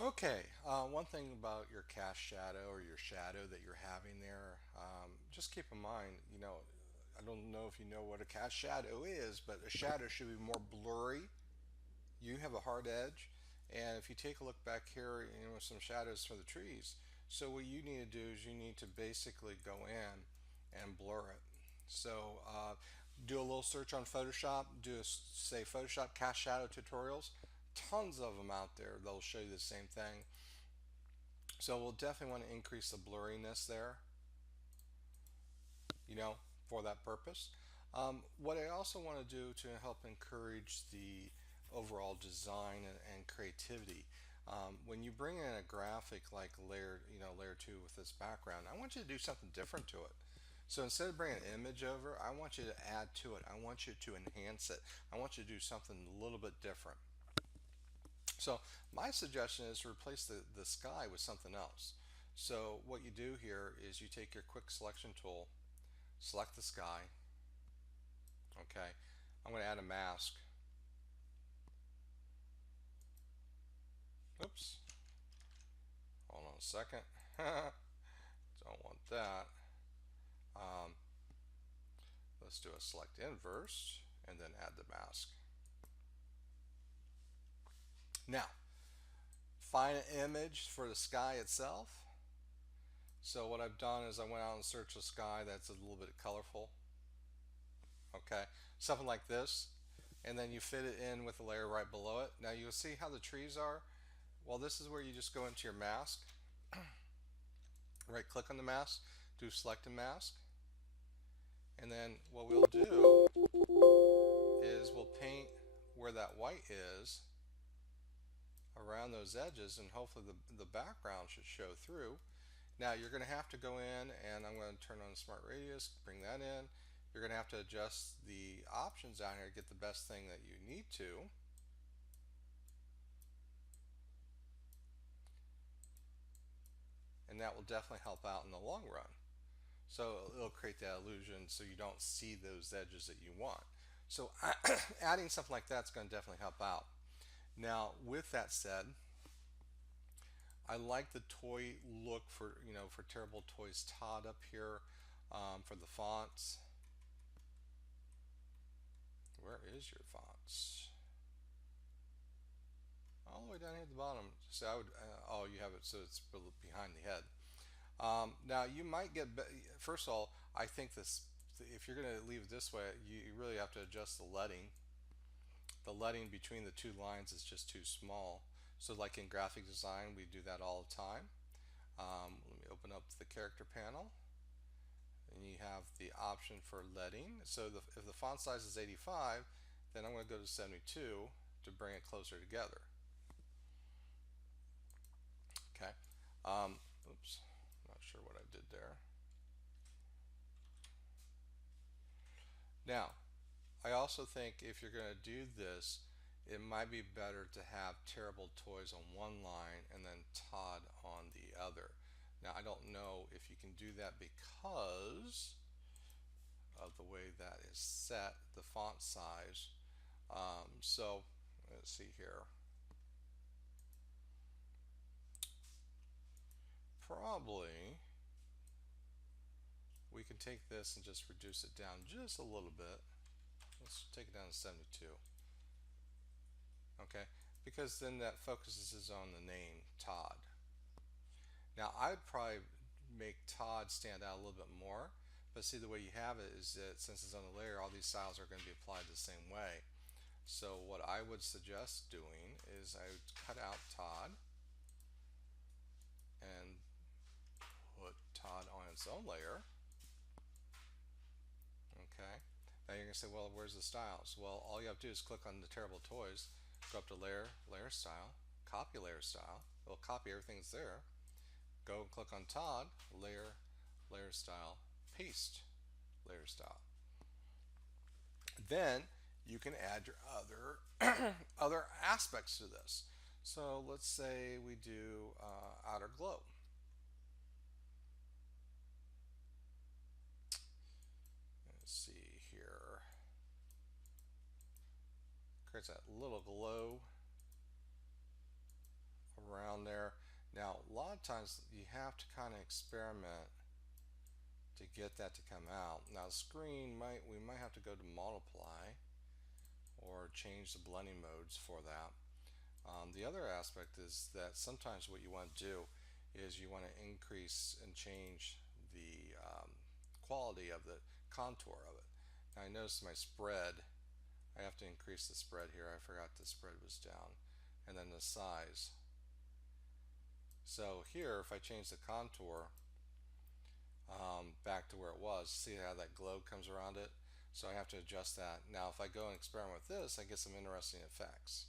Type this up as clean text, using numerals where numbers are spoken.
Okay, one thing about your cast shadow or your shadow that you're having there, just keep in mind, I don't know if you know what a cast shadow is, but a shadow should be more blurry. You have a hard edge, and if you take a look back here, some shadows for the trees. So what you need to do is you need to basically go in and blur it. So do a little search on Photoshop. Do say Photoshop cast shadow tutorials. Tons of them out there. They'll show you the same thing. So we'll definitely want to increase the blurriness there, you know, for that purpose. What I also want to do to help encourage the overall design and creativity, when you bring in a graphic like layer two with this background, I want you to do something different to it. So instead of bringing an image over, I want you to add to it. I want you to enhance it. I want you to do something a little bit different. So my suggestion is to replace the sky with something else. So what you do here is you take your quick selection tool, select the sky. Okay, I'm going to add a mask. Oops, hold on a second. Don't want that. Um, let's do a select inverse and then add the mask. Now, find an image for the sky itself. So what I've done is I went out and searched a sky that's a little bit colorful. Okay, something like this. And then you fit it in with a layer right below it. Now you'll see how the trees are. Well, this is where you just go into your mask, right click on the mask, do select a mask, and then what we'll do is we'll paint where that white is around those edges, and hopefully the background should show through. Now you're going to have to go in, and I'm going to turn on smart radius, bring that in. You're going to have to adjust the options down here to get the best thing that you need to. And that will definitely help out in the long run. So it'll create that illusion so you don't see those edges that you want. So adding something like that's going to definitely help out. Now, with that said, I like the toy look for for Terrible Toys Todd up here for the fonts. Where is your fonts? All the way down here at the bottom. So I would. Oh, you have it so it's behind the head. Now you might get. First of all, I think this. If you're going to leave it this way, you really have to adjust the leading. The leading between the two lines is just too small. So like in graphic design, we do that all the time. Let me open up the character panel, and you have the option for leading. So if the font size is 85, then I'm going to go to 72 to bring it closer together. Okay. Oops, not sure what I did there. Now, I also think if you're going to do this, it might be better to have Terrible Toys on one line and then Todd on the other. Now, I don't know if you can do that because of the way that is set, the font size. So, let's see here. Probably we can take this and just reduce it down just a little bit. Let's take it down to 72. Okay, because then that focuses on the name Todd. Now I'd probably make Todd stand out a little bit more, but see the way you have it is that since it's on the layer, all these styles are going to be applied the same way. So what I would suggest doing is I would cut out Todd and put Todd on its own layer. Okay. Now you're going to say, well, where's the styles? Well, all you have to do is click on the Terrible Toys, go up to Layer, Layer Style, copy Layer Style. It'll copy everything that's there. Go and click on Todd, Layer, Layer Style, Paste, Layer Style. Then you can add your other other aspects to this. So let's say we do outer glow. Let's see here. Creates that little glow around lot of times you have to kind of experiment to get that to come out. Now the screen we might have to go to multiply or change the blending modes for that. The other aspect is that sometimes what you want to do is you want to increase and change the quality of the contour of it. Now I notice my spread, I have to increase the spread here. I forgot the spread was down. And then the size. So here, if I change the contour back to where it was, see how that glow comes around it? So I have to adjust that. Now if I go and experiment with this, I get some interesting effects.